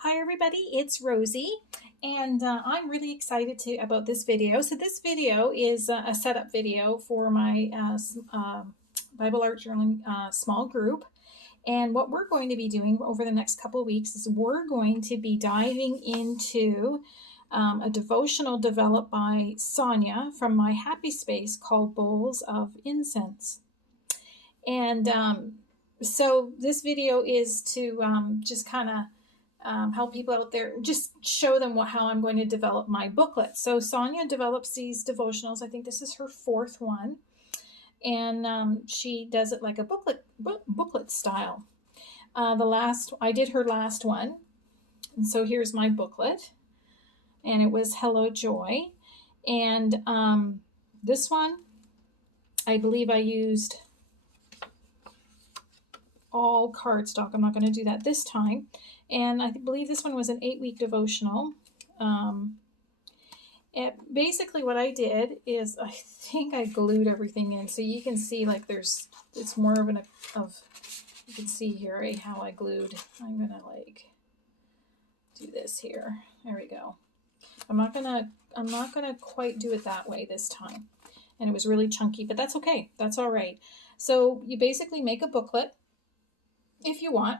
Hi everybody, it's Rosie, and I'm really excited about this video. So this video is a setup video for my Bible Art Journaling small group. And what we're going to be doing over the next couple of weeks is we're going to be diving into a devotional developed by Sonya from my happy space called Bowls of Incense. And so this video is to just kind of help people out there, just show them how I'm going to develop my booklet. So Sonya develops these devotionals. I think this is her fourth one. And she does it like a booklet style. I did her last one. And so here's my booklet. And it was Hello Joy. And this one, I believe I used all cardstock. I'm not going to do that this time. And I believe this one was an 8-week devotional. Basically what I did is I think I glued everything in. So you can see like it's more of you can see here how I glued. I'm going to like do this here. There we go. I'm not going to quite do it that way this time. And it was really chunky, but that's okay. That's all right. So you basically make a booklet if you want.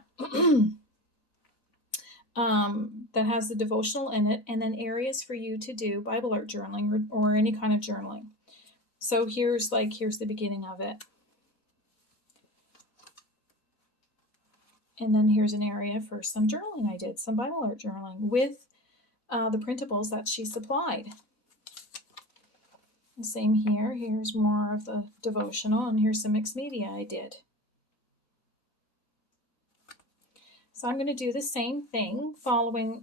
That has the devotional in it, and then areas for you to do Bible art journaling or any kind of journaling. So here's the beginning of it. And then here's an area for some journaling I did, some Bible art journaling with the printables that she supplied. The same here. Here's more of the devotional, and here's some mixed media I did. So I'm going to do the same thing following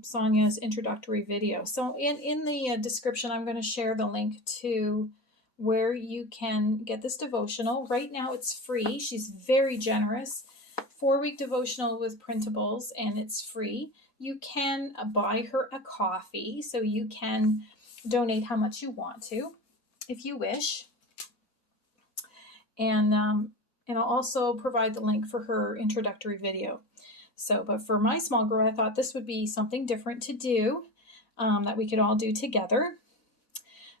Sonya's introductory video. So in the description, I'm going to share the link to where you can get this devotional. Right now it's free. She's very generous. 4-week devotional with printables, and it's free. You can buy her a coffee, so you can donate how much you want to, if you wish. And I'll also provide the link for her introductory video. So, but for my small group, I thought this would be something different to do that we could all do together.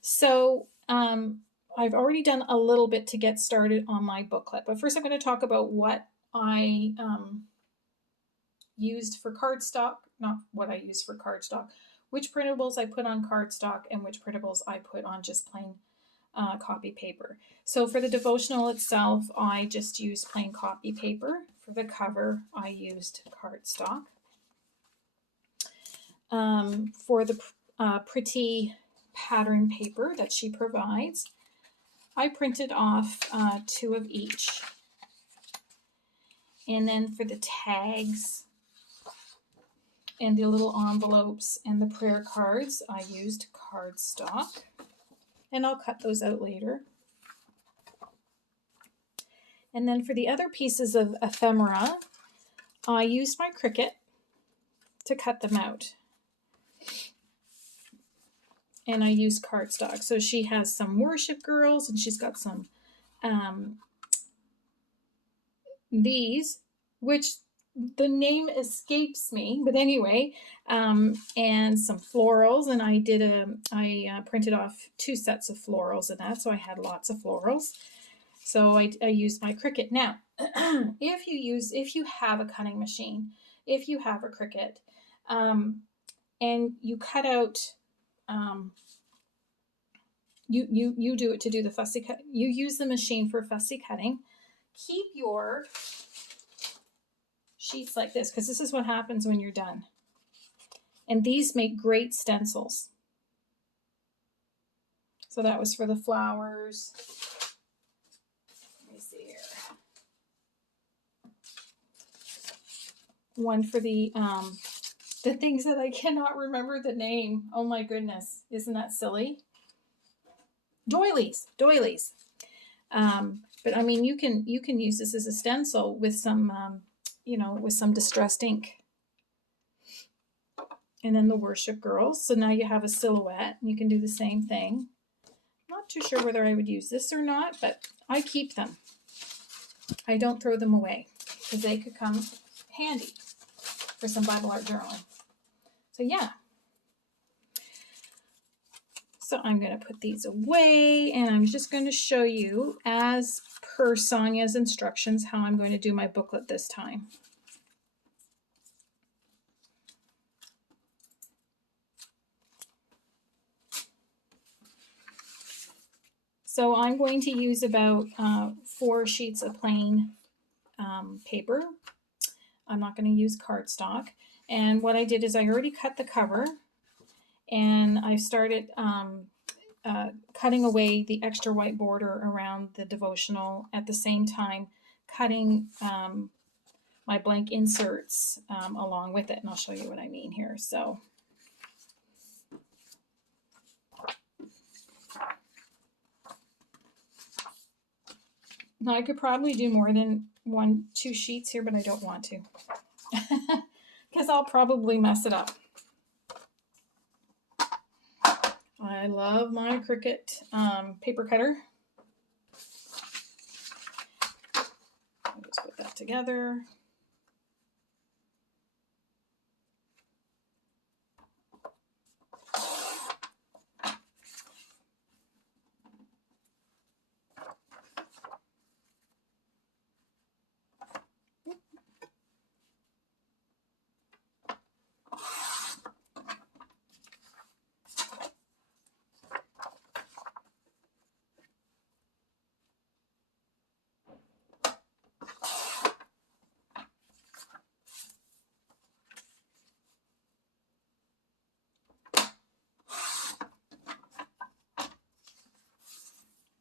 So I've already done a little bit to get started on my booklet. But first I'm going to talk about what I used for cardstock, not what I used for cardstock, which printables I put on cardstock and which printables I put on just plain copy paper. So for the devotional itself, I just used plain copy paper. For the cover, I used cardstock. For the pretty pattern paper that she provides, I printed off 2 of each. And then for the tags and the little envelopes and the prayer cards, I used cardstock. And I'll cut those out later. And then for the other pieces of ephemera, I used my Cricut to cut them out. And I used cardstock. So she has some worship girls, and she's got some these, which the name escapes me, but anyway, and some florals, and I printed off 2 sets of florals in that, so I had lots of florals. So I used my Cricut. Now, if you have a cutting machine, if you have a Cricut, and you cut out, you do it to do the fussy cut. You use the machine for fussy cutting. Keep your sheets like this, because this is what happens when you're done. And these make great stencils. So that was for the flowers. Let me see here. One for the things that I cannot remember the name. Oh my goodness, isn't that silly? Doilies. But I mean, you can use this as a stencil with some with some distressed ink. And then the worship girls. So now you have a silhouette, and you can do the same thing. I'm not too sure whether I would use this or not, but I keep them. I don't throw them away because they could come handy. for some Bible art journaling. So yeah. So I'm going to put these away, and I'm just going to show you, as per Sonya's instructions, how I'm going to do my booklet this time. So I'm going to use about 4 sheets of plain paper. I'm not going to use cardstock. And what I did is I already cut the cover, and I started cutting away the extra white border around the devotional, at the same time cutting my blank inserts along with it. And I'll show you what I mean here. So now I could probably do more than 2 sheets here, but I don't want to because I'll probably mess it up. I love my Cricut paper cutter. I'll just put that together.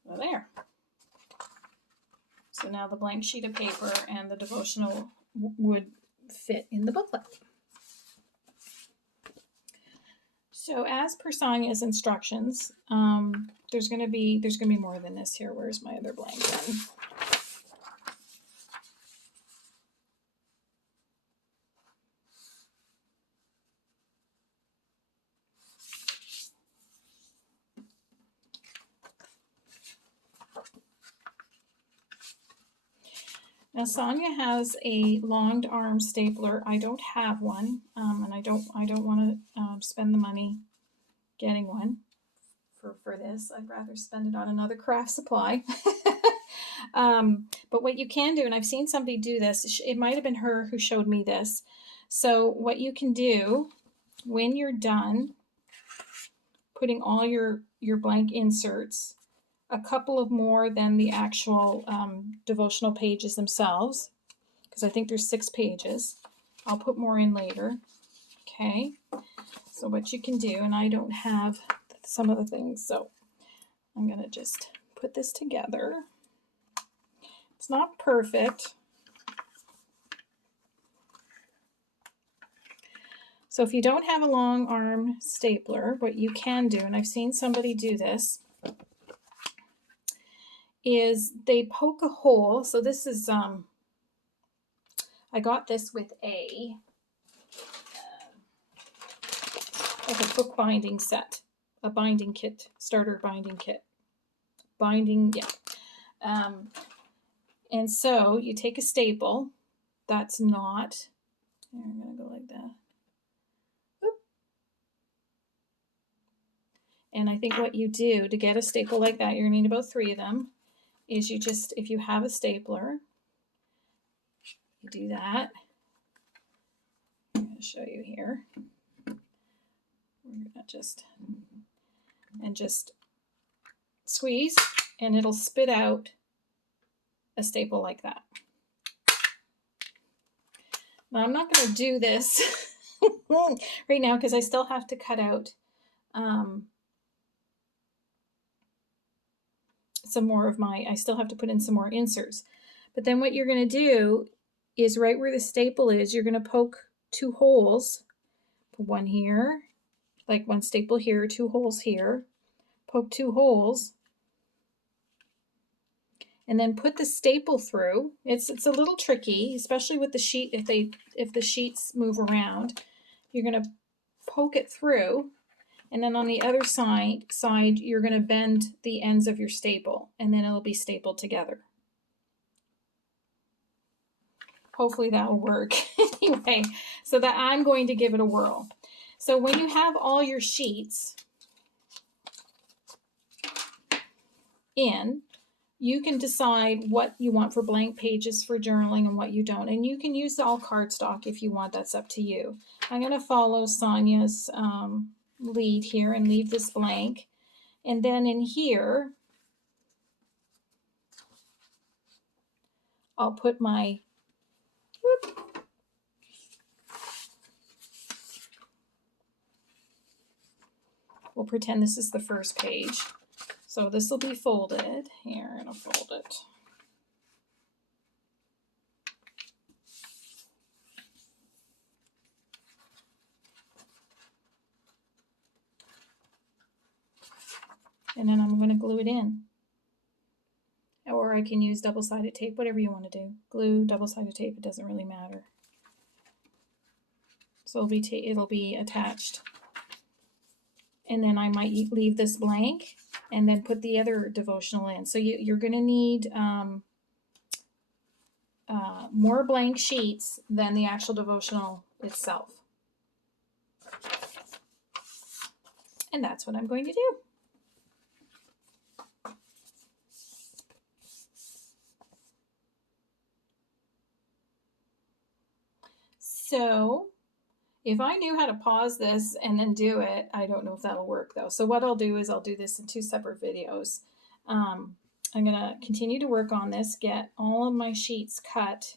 So there. So now the blank sheet of paper and the devotional would fit in the booklet. So as per Sonya's instructions, there's gonna be more than this here. Where's my other blank then? Now Sonya has a long arm stapler. I don't have one, and I don't want to spend the money getting one for this. I'd rather spend it on another craft supply. But what you can do, and I've seen somebody do this, it might have been her who showed me this. So what you can do when you're done putting all your blank inserts, a couple of more than the actual devotional pages themselves, because I think there's 6 pages. I'll put more in later. Okay, so what you can do, and I don't have some of the things, so I'm going to just put this together. It's not perfect. So if you don't have a long arm stapler, what you can do, and I've seen somebody do this, is they poke a hole. So this is, I got this with a book binding set, a binding kit, starter binding kit. Binding, yeah. And so you take a staple that's not, I'm going to go like that. Oop. And I think what you do to get a staple like that, you're going to need about 3 of them, is you just, if you have a stapler, you do that. I'm going to show you here. We're going to just squeeze, and it'll spit out a staple like that. Now I'm not going to do this right now because I still have to cut out some more of I still have to put in some more inserts. But then what you're going to do is right where the staple is, you're going to poke 2 holes, one here, like 1 staple here, 2 holes here, poke 2 holes, and then put the staple through. It's a little tricky, especially with the sheet. If the sheets move around, you're going to poke it through, and then on the other side you're going to bend the ends of your staple, and then it'll be stapled together. hopefully that will work. Anyway, so that I'm going to give it a whirl. So when you have all your sheets in, you can decide what you want for blank pages for journaling and what you don't. And you can use all cardstock if you want. That's up to you. I'm going to follow Sonya's lead here and leave this blank. And then in here, I'll put my, we'll pretend this is the first page. So this will be folded. Here, I'm going to fold it. And then I'm going to glue it in. Or I can use double-sided tape, whatever you want to do. Glue, double-sided tape, it doesn't really matter. So it'll be attached. And then I might leave this blank and then put the other devotional in. So you're going to need more blank sheets than the actual devotional itself. And that's what I'm going to do. So if I knew how to pause this and then do it, I don't know if that'll work though. So what I'll do is I'll do this in 2 separate videos. I'm going to continue to work on this, get all of my sheets cut,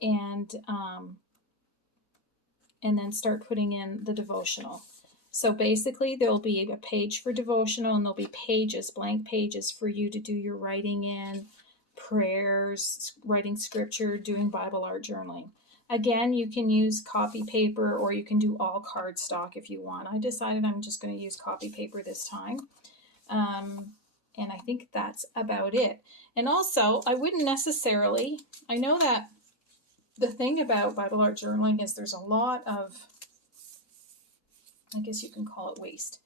and then start putting in the devotional. So basically there'll be a page for devotional and there'll be pages, blank pages for you to do your writing in, prayers, writing scripture, doing Bible art journaling. Again, you can use copy paper or you can do all cardstock if you want. I decided I'm just going to use copy paper this time. And I think that's about it. And also, I wouldn't necessarily, I know that the thing about Bible art journaling is there's a lot of, I guess you can call it waste.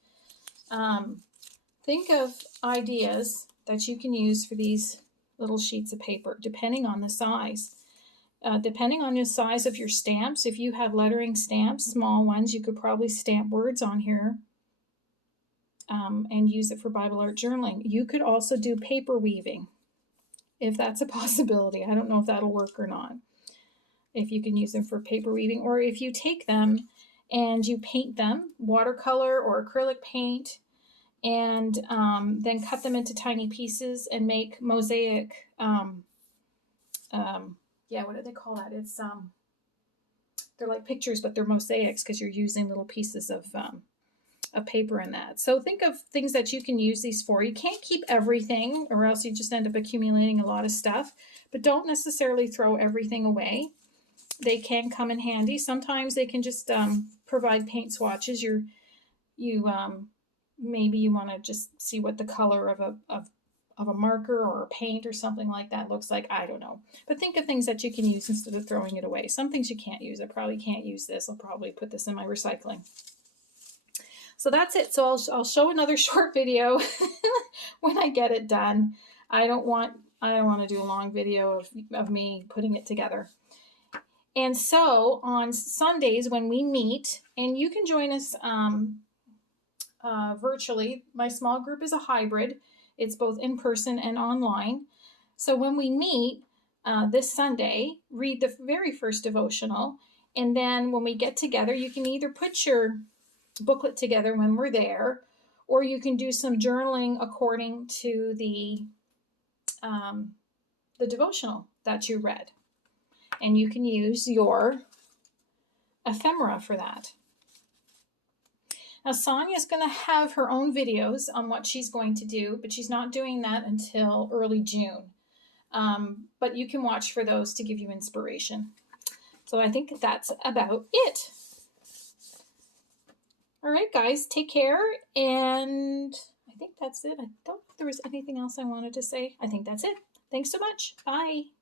Think of ideas that you can use for these little sheets of paper, depending on the size. Depending on the size of your stamps, if you have lettering stamps, small ones, you could probably stamp words on here and use it for Bible art journaling. You could also do paper weaving, if that's a possibility. I don't know if that'll work or not. If you can use them for paper weaving, or if you take them and you paint them, watercolor or acrylic paint, and then cut them into tiny pieces and make mosaic, yeah, what do they call that? It's they're like pictures, but they're mosaics because you're using little pieces of paper in that. So think of things that you can use these for. You can't keep everything or else you just end up accumulating a lot of stuff, but don't necessarily throw everything away. They can come in handy. Sometimes they can just provide paint swatches. Maybe you want to just see what the color of a marker or a paint or something like that looks like. I don't know. But think of things that you can use instead of throwing it away. Some things you can't use. I probably can't use this. I'll probably put this in my recycling. So that's it. So I'll show another short video when I get it done. I don't want to do a long video of me putting it together. And so on Sundays when we meet, and you can join us virtually. My small group is a hybrid. It's both in person and online. So when we meet this Sunday, read the very first devotional. And then when we get together, you can either put your booklet together when we're there, or you can do some journaling according to the devotional that you read. And you can use your ephemera for that. Now, Sonya's going to have her own videos on what she's going to do, but she's not doing that until early June. But you can watch for those to give you inspiration. So I think that's about it. All right, guys, take care. And I think that's it. I don't know if there was anything else I wanted to say. I think that's it. Thanks so much. Bye.